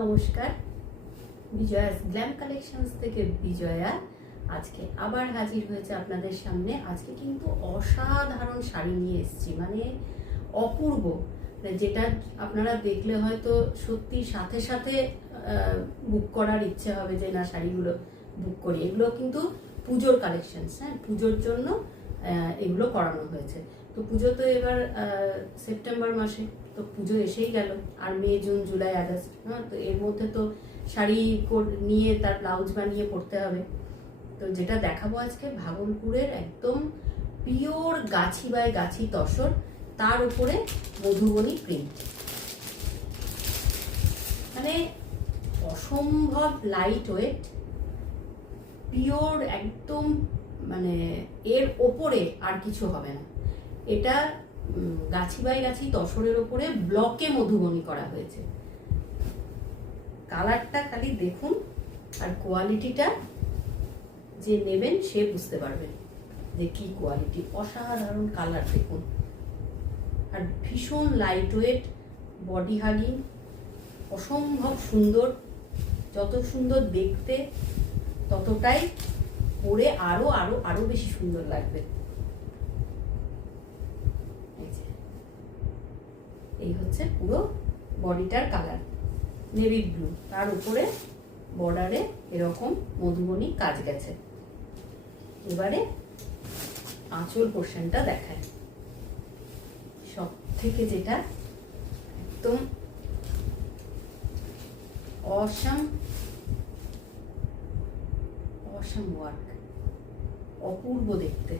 নমস্কার, বিজয়াস glam collections থেকে বিজয়া আজকে আবার হাজির হয়েছে আপনাদের সামনে। আজকে কিন্তু অসাধারণ শাড়ি নিয়ে এসেছি, মানে অপূর্ব, যেটা আপনারা দেখলে হয়তো সত্যি সাথে সাথে বুক করার ইচ্ছে হবে যে না শাড়িগুলো বুক করি। এগুলো কিন্তু পুজোর কালেকশনস, হ্যাঁ, পুজোর জন্য এগুলো করানো হয়েছে। তো পুজো তো এবার সেপ্টেম্বর মাসে, তো পুজো এসেই গেল, আর মে জুন জুলাই আগস্ট, হ্যাঁ, তো এর মধ্যে তো শাড়ি নিয়ে তার ব্লাউজ বানিয়ে পরতে হবে। তো যেটা দেখাবো আজকে ভাগলপুরের একদম পিওর গাছি বাই গাছি তসর, তার উপরে মধুবনী প্রিন্ট, মানে অসম্ভব লাইট ওয়েট, পিওর একদম, মানে এর ওপরে আর কিছু হবে না। এটা গাছি বাই গাছি তসরের ওপরে ব্লকে মধুবনী করা হয়েছে। কালারটা খালি দেখুন, আর কোয়ালিটিটা যে নেবেন সে বুঝতে পারবেন যে কি কোয়ালিটি। অসাধারণ কালার দেখুন, আর ভীষণ লাইট ওয়েট, বডি হাগিং, অসম্ভব সুন্দর। যত সুন্দর দেখতে ততটাই পরে আরো আরো আরো বেশি সুন্দর লাগবে। এই হচ্ছে পুরো বডিটার কালার, নেভি ব্লু, তার উপরে বর্ডারে এরকম মধুবনী কাজ গেছে। এবারে আঁচল পোর্শনটা দেখায়, সব থেকে যেটা একদম অসাম ওয়ার্ক, অপূর্ব দেখতে।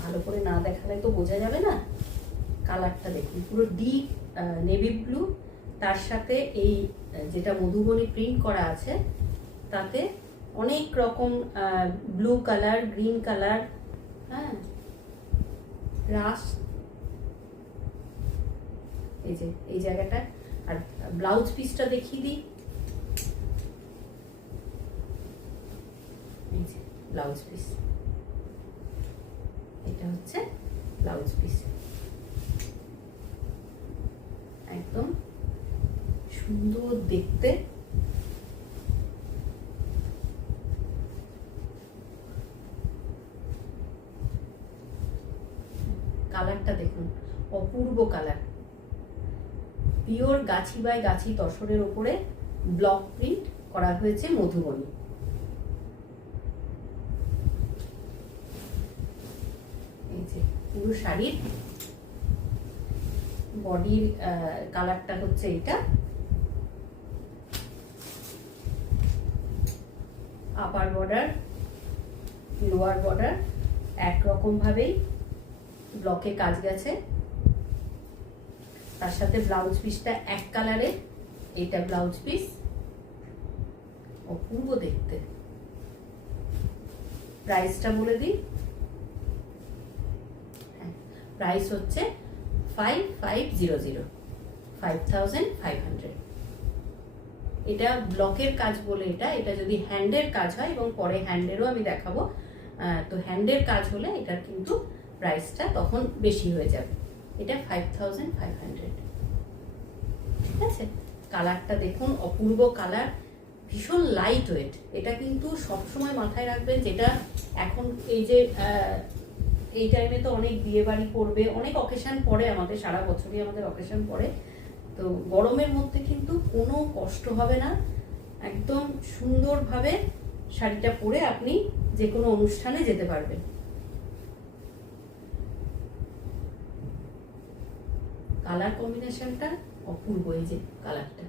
ভালো করে না দেখালে তো বোঝা যাবে না। কালারটা দেখুন, পুরো ডিপ নেভি ব্লু, তার সাথে এই যেটা মধুবনী প্রিন্ট করা আছে তাতে অনেক রকম ব্লু কালার, গ্রিন কালার, হ্যাঁ, রাস, এই যে এই জায়গাটা। আর ব্লাউজ পিসটা দেখিয়ে দিই, এই যে ব্লাউজ পিস, এটা হচ্ছে ব্লাউজ পিস, একদম সুন্দর দেখতে। কালারটা দেখুন, অপূর্ব কালার, পিওর গাছি বাই গাছি তসরের উপরে ব্লক প্রিন্ট করা হয়েছে মধুবনী। এই যে পুরো শাড়ির বডির কালারটা হচ্ছে এটা। আপার বর্ডার, লোয়ার বর্ডার একরকম ভাবেই ব্লকে কাজ গেছে। তার সাথে ব্লাউজ পিসটা এক কালারে, এটা ব্লাউজ পিস, অপূর্ব দেখতে। প্রাইসটা বলে দিই, প্রাইস হচ্ছে 5500, 5500। এটা ব্লকের কাজ বলে এটা যদি হ্যান্ডের কাজ হয়, এবং পরে হ্যান্ডেরও আমি দেখাবো, তো হ্যান্ডের কাজ হলে এটা কিন্তু প্রাইসটা তখন বেশি হয়ে যাবে। এটা 5500, ঠিক আছে। কালারটা দেখুন, অপূর্ব কালার, ভীষণ লাইট ওয়েট। এটা কিন্তু সবসময় মাথায় রাখবেন, যেটা এখন এই যে এই টাইমে তো অনেক বিয়ে বাড়ি পড়বে, অনেক অকেশন পড়ে, আমাদের সারা বছরই আমাদের অকেশন পড়ে। তো গরমের মধ্যে কিন্তু কোনো কষ্ট হবে না, একদম সুন্দরভাবে শাড়িটা পরে আপনি যে কোনো অনুষ্ঠানে যেতে পারবেন। কালার কম্বিনেশনটা অপূর্ব, এই যে কালারটা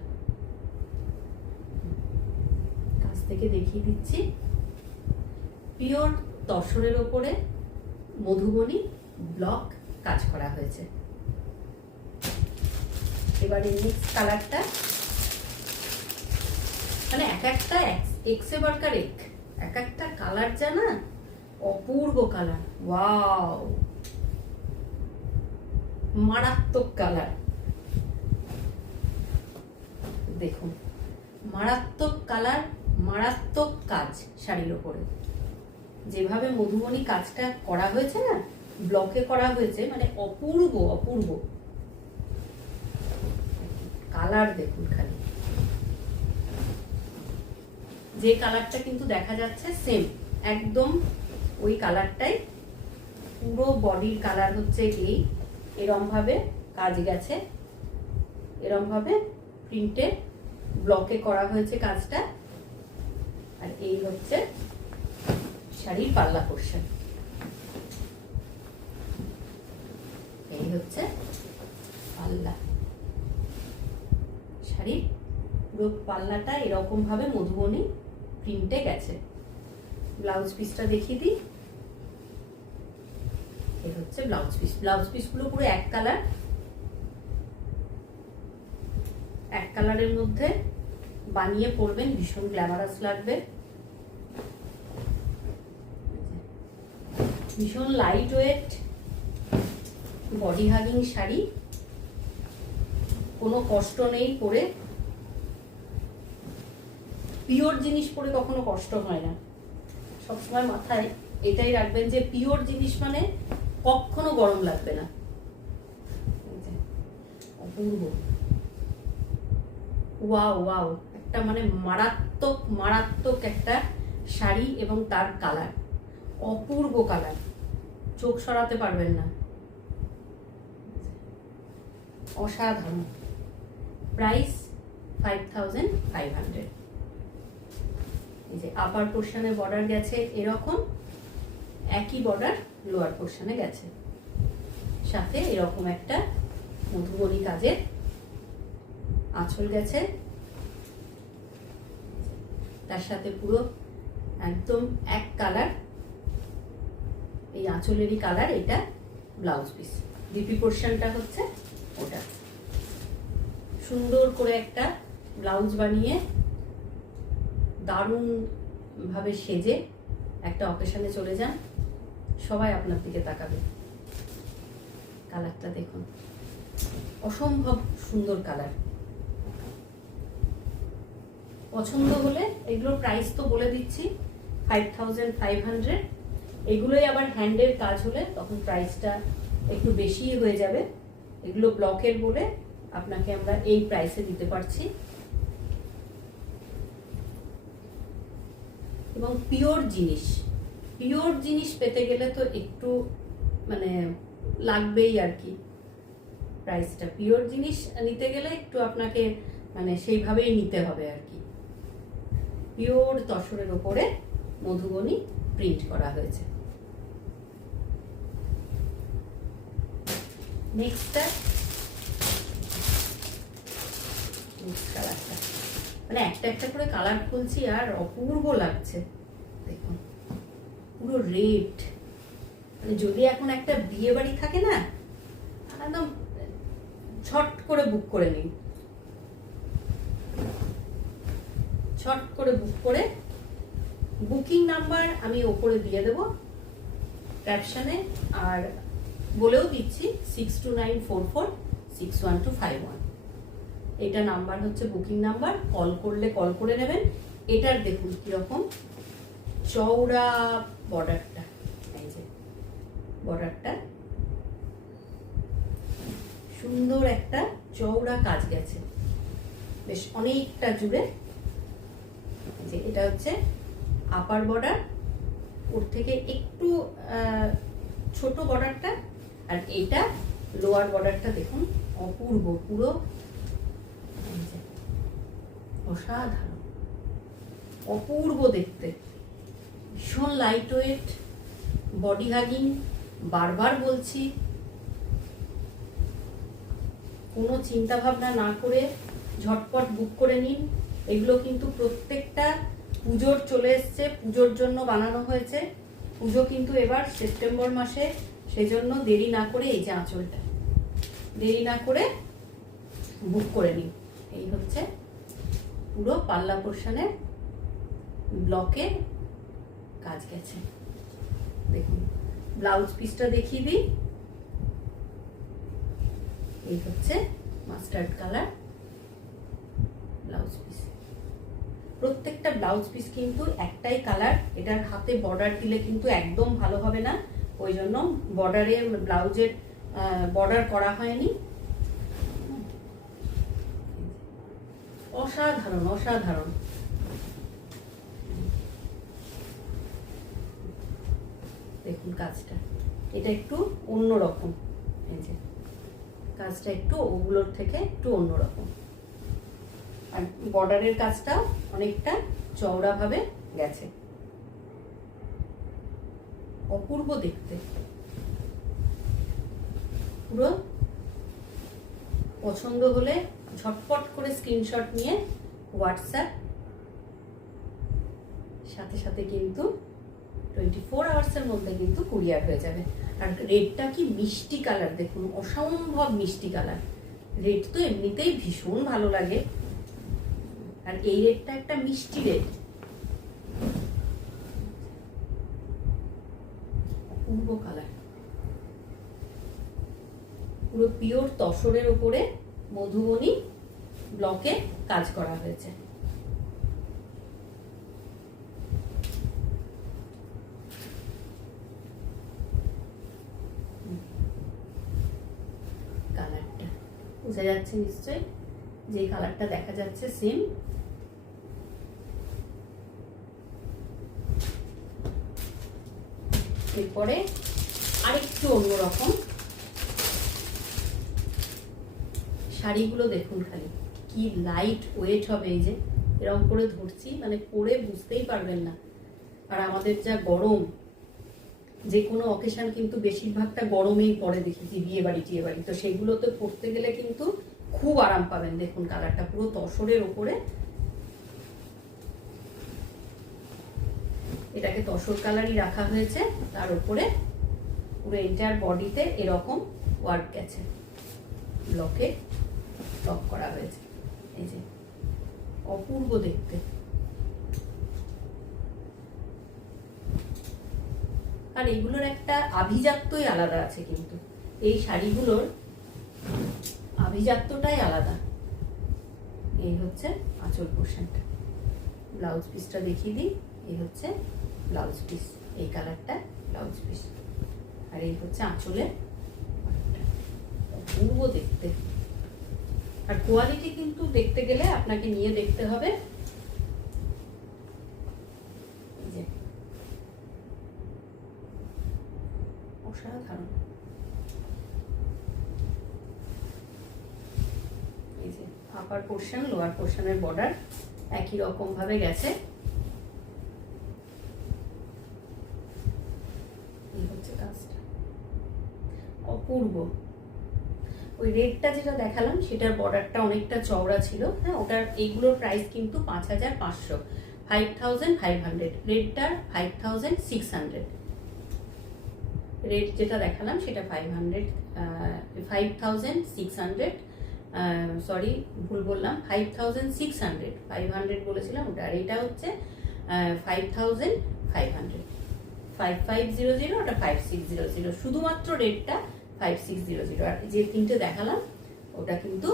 কাছ থেকে দেখিয়ে দিচ্ছি। পিওর তসরের ওপরে মধুবনী ব্লক কাজ করা হয়েছে। এবারে নেক্সট কালারটা, মানে এক একটা এক্সে বারকার এক একটা কালার জানা, অপূর্ব কালার, ওয়াও, মারাত্মক কালার দেখুন, মারাত্মক কালার, মারাত্মক কাজ শাড়ির ওপরে। যেভাবে মধুবনী কাজটা করা হয়েছে না, ব্লকে করা হয়েছে, মানে অপূর্ব অপূর্ব। কালার দেখুন খালি, যে কালারটা কিন্তু দেখা যাচ্ছে সেম একদম ওই কালারটাই, পুরো বডির কালার হচ্ছে এই, এরম ভাবে কাজ গেছে, এরম ভাবে প্রিন্টে ব্লকে করা হয়েছে কাজটা। আর এই হচ্ছে শাড়ির পাল্লা পোর্শন, এই হচ্ছে পাল্লা। শাড়ির পুরো পাল্লাটা এরকম ভাবে মধুবনী প্রিন্টে গেছে। ব্লাউজ পিসটা দেখিয়ে দিই, এই হচ্ছে ব্লাউজ পিস। ব্লাউজ পিসগুলো পুরো এক কালার, এক কালারের মধ্যে বানিয়ে পরবেন, ভীষণ গ্ল্যামারাস লাগবে। ভীষণ light weight body hugging sari, কোনো কষ্ট নেই পরে। পিওর জিনিস পরে কখনো কষ্ট হয় না, সবসময় মাথায় এটাই রাখবেন যে পিওর জিনিস মানে কখনো গরম লাগবে না। অপূর্ব, ওয়াও ওয়াও, একটা মানে মারাত্মক মারাত্মক একটা শাড়ি এবং তার কালার, অপূর্ব কালার, চোখ সরাতে পারবেন না, অসাধারণ। প্রাইস 5500। এই যে আপার পোর্শনে বর্ডার গেছে এরকম, একই বর্ডার লোয়ার পোর্শনে গেছে, সাথে এরকম একটা মধুবনী কাজের আঁচল গেছে, তার সাথে পুরো একদম এক কালার, এই আঁচলেরই কালার। এটা ব্লাউজ পিস, ডিপি পোর্শনটা হচ্ছে ওটা। সুন্দর করে একটা ব্লাউজ বানিয়ে দারুণ ভাবে সেজে একটা অকেশনে চলে যান, সবাই আপনার দিকে তাকাবে। কালারটা দেখুন, অসম্ভব সুন্দর কালার। পছন্দ হলে এগুলোর প্রাইস তো বলে দিচ্ছি 5500। এগুলোই আবার হ্যান্ডের কাজ হলে তখন প্রাইসটা একটু বেশি হয়ে যাবে। এগুলো ব্লকের বলে আপনাকে আমরা এই প্রাইসে দিতে পারছি। এবং পিওর জিনিস পেতে গেলে তো একটু মানে লাগবেই আর কি, প্রাইসটা পিওর জিনিস নিতে গেলে একটু আপনাকে মানে সেইভাবেই নিতে হবে আর কি। পিওর তসরের উপরে মধুবনী প্রিন্ট করা হয়েছে। নেক্সটটা কালারটা, মানে একটা একটা করে কালার খুলছি আর অপূর্ব লাগছে। দেখুন পুরো রেড, মানে যদি এখন একটা বিয়ে বাড়ি থাকে না, একদম ছট করে বুক করে নিন, ছট করে বুক করে। বুকিং নাম্বার আমি ওপরে দিয়ে দেবো ক্যাপশনে, আর বলেও দিচ্ছি 6294461251। এটা নাম্বার হচ্ছে বুকিং নাম্বার, কল করলে কল করে নেবেন। এটার দেখুন কিরকম চওড়া বর্ডারটা, এই যে বর্ডারটা সুন্দর একটা চওড়া কাজ গেছে বেশ অনেকটা জুড়ে। যে এটা হচ্ছে আপার বর্ডার, ওর থেকে একটু ছোট বর্ডারটা, আর এইটা লোয়ার বর্ডারটা দেখুন অপূর্ব, পুরো অসাধারণ, অপূর্ব দেখতে, ভীষণ লাইট ওয়েট বডি হাগিং। বারবার বলছি, কোনো চিন্তা ভাবনা না করে ঝটপট বুক করে নিন। এগুলো কিন্তু প্রত্যেকটা পুজোর চলে এসছে, পুজোর জন্য বানানো হয়েছে। পুজো কিন্তু এবার সেপ্টেম্বর মাসে, সেজন্য দেরি না করে, এই যে আঁচলটা দেরি না করে বুক করে নিন। এই হচ্ছে পুরো পাল্লা পোর্শনে ব্লকে কাজ গেছে। দেখুন ব্লাউজ পিসটা দেখিয়ে দিই, এই হচ্ছে মাস্টার্ড কালার ব্লাউজ পিস। প্রত্যেকটা ব্লাউজ পিস কিন্তু একটাই কালার, এটার হাতে বর্ডার দিলে কিন্তু একদম ভালো হবে না, ওই জন্য বর্ডারে ব্লাউজের বর্ডার করা হয়নি। অসাধারণ অসাধারণ। দেখুন কাজটা, এটা একটু অন্যরকম, এই যে কাজটা একটু ওগুলোর থেকে একটু অন্যরকম, আর বর্ডারের কাজটা অনেকটা চওড়া ভাবে গেছে, অপূর্ব দেখতে। পুরো পছন্দ হলে ঝটপট করে স্ক্রিনশট নিয়ে হোয়াটসঅ্যাপ, সাথে সাথে কিন্তু 24 আওয়ার্সের মধ্যে কিন্তু কুরিয়ার হয়ে যাবে। আর রেডটা কি মিষ্টি কালার, দেখুন অসম্ভব মিষ্টি কালার। রেড তো এমনিতেই ভীষণ ভালো লাগে, আর এই রেডটা একটা মিষ্টি রেড, অপূর্ব কালার। পুরো পিওর তসরের উপরে মধুবনী ব্লকে কাজ করা হয়েছে। কালারটা বোঝা যাচ্ছে নিশ্চয়ই, যে কালারটা দেখা যাচ্ছে সেম। এরপরে আরেকটু অন্যরকম শাড়িগুলো দেখুন, খালি কি লাইট ওয়েট হবে। এই যে এরকম করে ধরছি, মানে পরে বুঝতেই পারবেন না। আর আমাদের যা গরম, যে কোনো অকেশন কিন্তু বেশিরভাগটা গরমেই পরে দেখেছি, বিয়ে বাড়ি টিয়ে বাড়ি, তো সেগুলোতে পরতে গেলে কিন্তু খুব আরাম পাবেন। দেখুন কালারটা পুরো তসরের ওপরে, এটাকে তসর কালারই রাখা হয়েছে, তার উপরে পুরো এন্টায়ার বডিতে এরকম ওয়ার্ক গেছে, ব্লকে লক করা হয়েছে। এই যে অপূর্ব দেখতে। আর এগুলোর একটা আভিজাত্যই আলাদা আছে, কিন্তু এই শাড়িগুলোর আভিজাত্যটাই আলাদা। এই হচ্ছে আঁচল পোর্শনটা, ব্লাউজ পিসটা দেখিয়ে দিই। এই হচ্ছে ব্লাউজ পিস, এই কালারটা ব্লাউজ পিস, আর এই হচ্ছে আঁচলের, অপূর্ব দেখতে। আর কোয়ালিটি কিন্তু দেখতে গেলে আপনাকে নিয়ে দেখতে হবে। অসাধারণ। এই যে আপার পোর্শন লোয়ার পোর্শনের বর্ডার একই রকম ভাবে গেছে। এই হচ্ছে কাজটা, অপূর্ব। ওই রেডটা যেটা দেখালাম সেটার বর্ডারটা অনেকটা চওড়া ছিল, হ্যাঁ, ওটার এইগুলোর প্রাইস কিন্তু 5500, 5500। রেডটার 5600। রেড যেটা দেখালাম সেটা 5600, সরি ভুল বললাম, 5600, 500 বলেছিলাম ওটা। আর এটা হচ্ছে 5500, 5500, ওটা 5600। শুধুমাত্র রেডটা 5600, আর যে তিনটে দেখালাম ওটা কিন্তু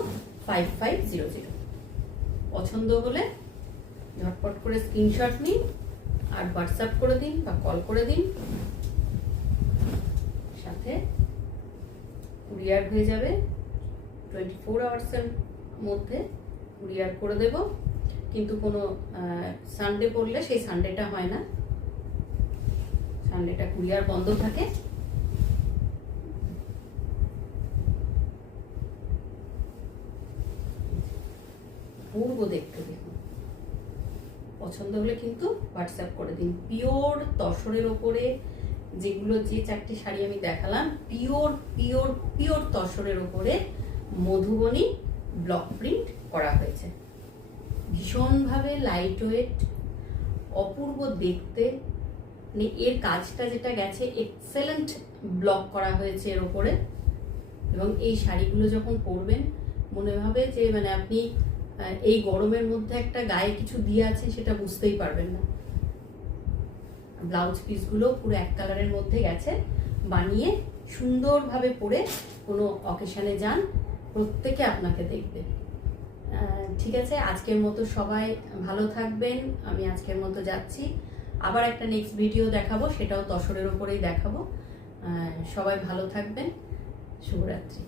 5500। পছন্দ হলে ঝটপট করে স্ক্রিনশট নিন আর হোয়াটসঅ্যাপ করে দিন বা কল করে দিন, সাথে কুরিয়ার হয়ে যাবে। 24 আওয়ার্সের মধ্যে কুরিয়ার করে দেব, কিন্তু কোনো সানডে পড়লে সেই সানডেটা হয় না, সানডেটা কুরিয়ার বন্ধ থাকে। পূর্ব দেখতে দেখুন, পছন্দ হলে কিন্তু হোয়াটসঅ্যাপ করে দিন। পিওর তসরের ওপরে যেগুলো, যে চারটি শাড়ি আমি দেখালাম, পিওর পিওর পিওর তসরের ওপরে মধুবনী ব্লক প্রিন্ট করা হয়েছে, ভীষণভাবে লাইট ওয়েট, অপূর্ব দেখতে। মানে এর কাজটা যেটা গেছে, এক্সেলেন্ট ব্লক করা হয়েছে এর ওপরে। এবং এই শাড়িগুলো যখন পরবেন মনে হবে যে মানে আপনি এই গরমের মধ্যে একটা গায়ে কিছু দিয়ে আছেন, সেটা বুঝতেই পারবেন না। ব্লাউজ পিসগুলো পুরো এক কালারের মধ্যে গেছে, বানিয়ে সুন্দরভাবে পরে কোনো অকেশনে যান, প্রত্যেকে আপনাকে দেখবে। ঠিক আছে, আজকের মতো সবাই ভালো থাকবেন। আমি আজকের মতো যাচ্ছি, আবার একটা নেক্সট ভিডিও দেখাবো, সেটাও তসরের ওপরেই দেখাবো। সবাই ভালো থাকবেন। শুভরাত্রি।